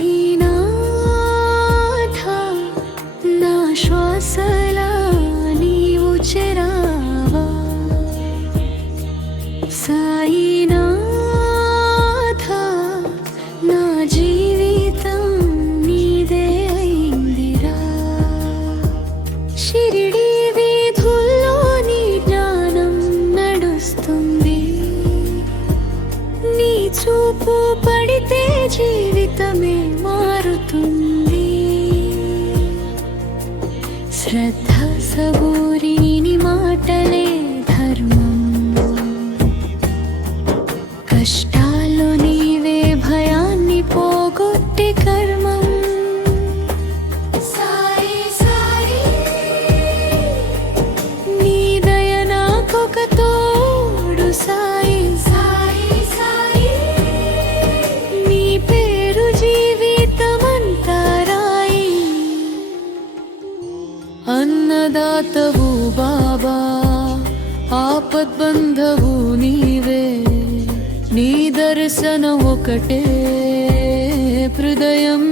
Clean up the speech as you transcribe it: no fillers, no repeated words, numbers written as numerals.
సాయినాథ నా శ్వాసలా నీవు చెరావా సాయినాథ నా జీవితం నీదే అయిందిరా షిరిడి వీధుల్లో నీ జ్ఞానం నడుస్తుంది నీ చూపు పడితే జీవితమే మారుతుంది శ్రద్ధ సబూరి నీ మాటలే ధర్మం కష్టాల్లో నీవే భయాన్ని పోగొట్టే కర్మం సాయి సాయి నీ దయ నాకొక తోడు సాయి సాయి సాయి నీ పేరు జీవితమంతా రాయి అన్నదాతవు బాబా ఆపద్బంధవు నీవే నీ దర్శనం ఒకటే హృదయం